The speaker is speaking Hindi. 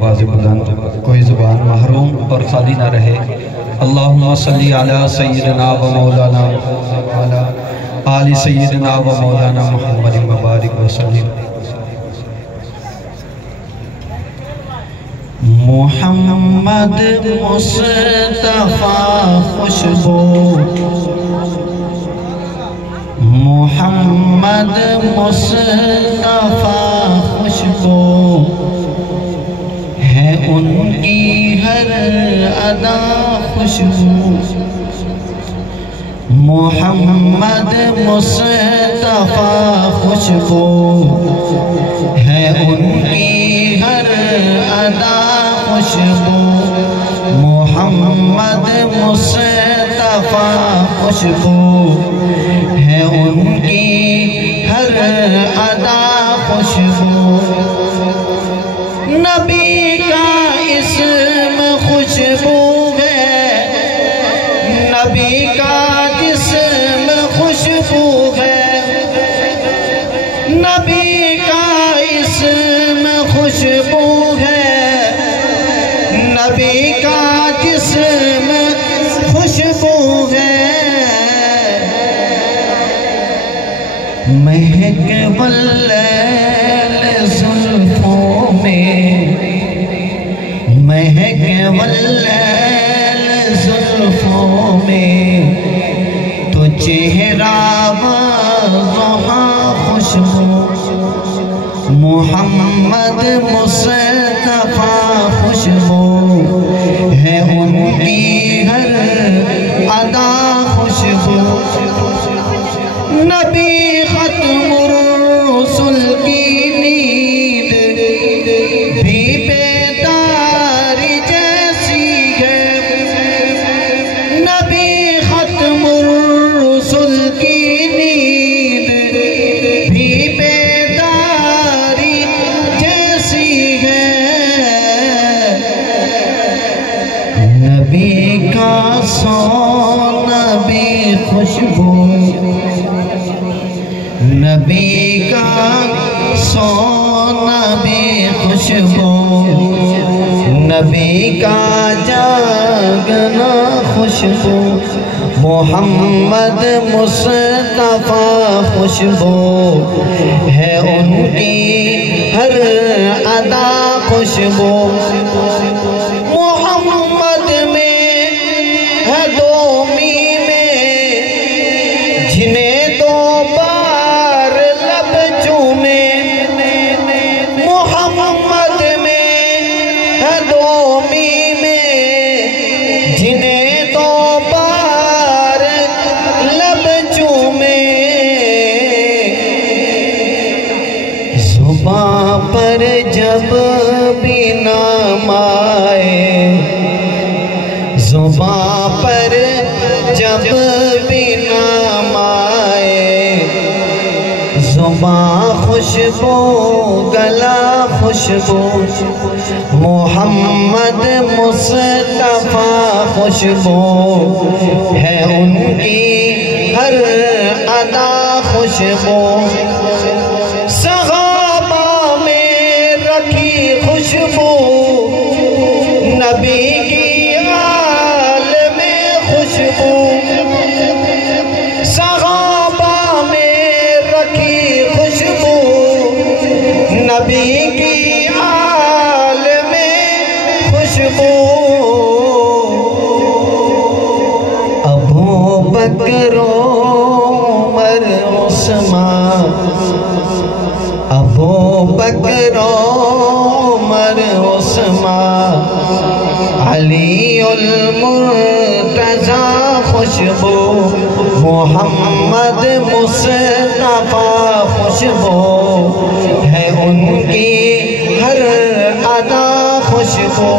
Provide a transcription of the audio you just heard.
आवाज़ बुलंद, कोई ज़ुबान महरूम और खाली ना रहे। अल्लाहुम्मा सल्ली अला सय्यिदना व मौलाना अला आलि सय्यिदना व मौलाना मुहम्मदिन व बारिक व सल्लिम। मोहम्मद मुस्तफ़ा खुशबू, मोहम्मद मुस्तफ़ा खुशबू है उनकी हर अदा खुशबू। मोहम्मद मुस्तफ़ा खुशबू है उनकी हर अदा खुशबू। मोहम्मद मुस्तफ़ा खुशबू है उनकी हर अदा खुशबू। नबी का इस्म खुशबू है, नबी का जिस्म खुशबू है। नबी का इस्म खुशबू है, नबी का जिस्म खुशबू है। महक वल्लैल ज़ुल्फ़ों में, महक वल्लैल ज़ुल्फ़ों में तो चेहरा वज़ुहा खुशबू। मोहम्मद मुस्तफ़ा खुशबू है उनकी हर अदा खुशबू। नबी खत्मुर रसूल की नींद भी बेदारी जैसी है। नबी खत्मुर रसूल की नींद भी बेदारी जैसी है। नबी का सोना भी खुशबू, नबी का सोना भी खुशबू। नबी का जागना खुशबू। मोहम्मद मुस्तफ़ा खुशबू है उनकी हर अदा खुशबू। मोहम्मद में है दो मीमें जिन्हें दो बार लब चूमे। मोहम्मद में है दो मीमें जिन्हें दो बार लब चूमे। ज़ुबां पर जब भी नाम आए, ज़ुबां पर जब भी नाम आए, ज़ुबां खुशबू गला खुशबू। मोहम्मद मुस्तफ़ा खुशबू है उनकी हर अदा खुशबू। सहाबा में रखी खुशबू, नबी की आल में खुशबू। सहाबा में रखी खुशबू, नबी की आल में खुशबू। अबू बकर उमर उस्मान, अबू बकर उमर उस्मान, अलीउल मुर्तज़ा खुशबू। मोहम्मद मुस्तफ़ा खुशबू है उनकी हर अदा खुशबू।